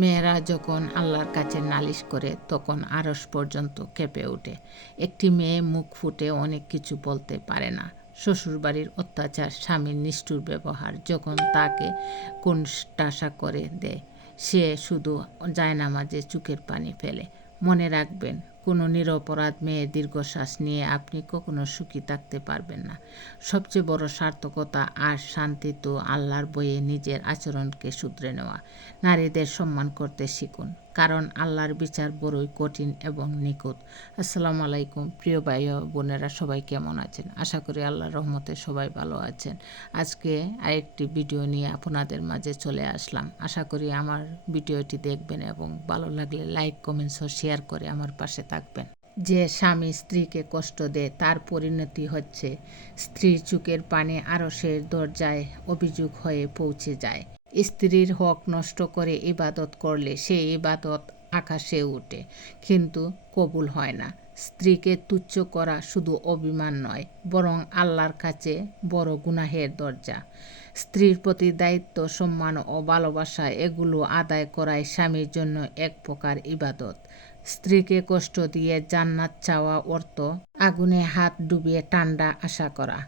মেয়েরা যখন আল্লাহর কাছে নালিশ করে তখন আরশ পর্যন্ত কেঁপে ওঠে। একটি মেয়ে মুখ ফুটে অনেক কিছু বলতে পারে না। শ্বশুরবাড়ির অত্যাচার, স্বামীর নিষ্ঠুর ব্যবহার যখন তাকে কোণঠাসা করে দেয়, সে শুধু জায়নামাজে চোখের পানি ফেলে। মনে রাখবেন, কোনো নিরপরাধ মেয়ে দীর্ঘশ্বাস নিয়ে আপনি কখনো সুখী থাকতে পারবেন না। সবচেয়ে বড় সার্থকতা আর শান্তি তো আল্লাহর বইয়ে নিজের আচরণকে শুধরে নেওয়া। নারীদের সম্মান করতে শিখুন, কারণ আল্লাহর বিচার বড়ই কঠিন এবং নিখুঁত। আসসালামু আলাইকুম প্রিয় ভাই ও বোনেরা, সবাই কেমন আছেন? আশা করি আল্লাহর রহমতে সবাই ভালো আছেন। আজকে আরেকটি ভিডিও নিয়ে আপনাদের মাঝে চলে আসলাম। আশা করি আমার ভিডিওটি দেখবেন এবং ভালো লাগলে লাইক, কমেন্টস ও শেয়ার করে আমার পাশে থাকবেন। যে স্বামী স্ত্রীকে কষ্ট দেয় তার পরিণতি হচ্ছে স্ত্রীর চোখের পানি আরশের দরজায় অভিযোগ হয়ে পৌঁছে যায়। স্ত্রীর হক নষ্ট করে ইবাদত করলে সেই ইবাদত আকাশে ওঠে, কিন্তু কবুল হয় না। স্ত্রীকে তুচ্ছ করা শুধু অভিমান নয়, বরং আল্লাহর কাছে বড় গুনাহের দরজা। স্ত্রীর প্রতি দায়িত্ব, সম্মান ও ভালোবাসা এগুলো আদায় করাই স্বামীর জন্য এক প্রকার ইবাদত। স্ত্রীকে কষ্ট দিয়ে জান্নাত চাওয়া অর্থ আগুনে হাত ডুবিয়ে ঠান্ডা আশা করা।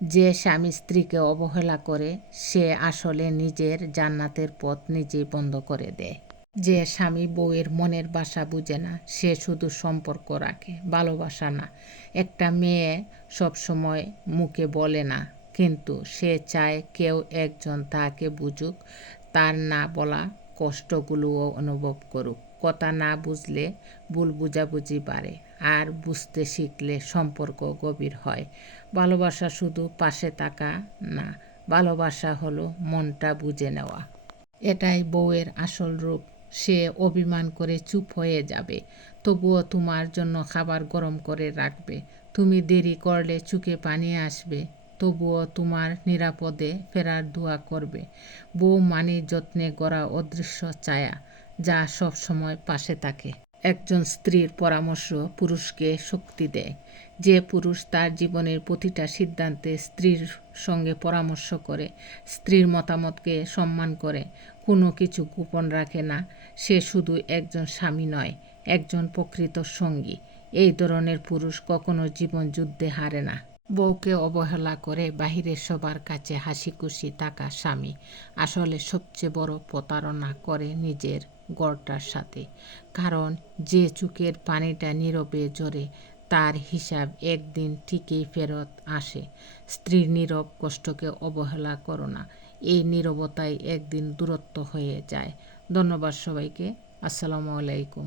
যে স্বামী স্ত্রীকে অবহেলা করে সে আসলে নিজের জান্নাতের পথ নিজেই বন্ধ করে দেয়। যে স্বামী বউয়ের মনের ভাষা বুঝে না সে শুধু সম্পর্ক রাখে, ভালোবাসা না। একটা মেয়ে সবসময় মুখে বলে না, কিন্তু সে চায় কেউ একজন তাকে বুঝুক, তার না বলা কষ্টগুলোও অনুভব করুক। কথা না বুঝলে ভুল বুঝাবুঝি বাড়ে, আর বুঝতে শিখলে সম্পর্ক গভীর হয়। ভালোবাসা শুধু পাশে থাকা না, ভালোবাসা হলো মনটা বুঝে নেওয়া। এটাই বউয়ের আসল রূপ। সে অভিমান করে চুপ হয়ে যাবে, তবুও তোমার জন্য খাবার গরম করে রাখবে। তুমি দেরি করলে চোখে পানি আসবে, তবুও তোমার নিরাপদে ফেরার দোয়া করবে। বউ মানে যত্নে গড়া অদৃশ্য ছায়া, যা সব সময় পাশে থাকে। একজন স্ত্রীর পরামর্শ পুরুষকে শক্তি দেয়। যে পুরুষ তার জীবনের প্রতিটা সিদ্ধান্তে স্ত্রীর সঙ্গে পরামর্শ করে, স্ত্রীর মতামতকে সম্মান করে, কোনো কিছু গোপন রাখে না, সে শুধু একজন স্বামী নয়, একজন প্রকৃত সঙ্গী। এই ধরনের পুরুষ কখনো জীবন যুদ্ধে হারে না। বউকে অবহেলা করে বাহিরের সবার কাছে হাসি খুশি থাকা স্বামী আসলে সবচেয়ে বড় প্রতারণা করে নিজের গড়টার সাথে। কারণ যে চোখের পানিটা নীরবে ঝরে তার হিসাব একদিন ঠিকই ফেরত আসে। স্ত্রীর নীরব কষ্টকে অবহেলা করো না, এই নীরবতাই একদিন দূরত্ব হয়ে যায়। ধন্যবাদ সবাইকে। আসসালামু আলাইকুম।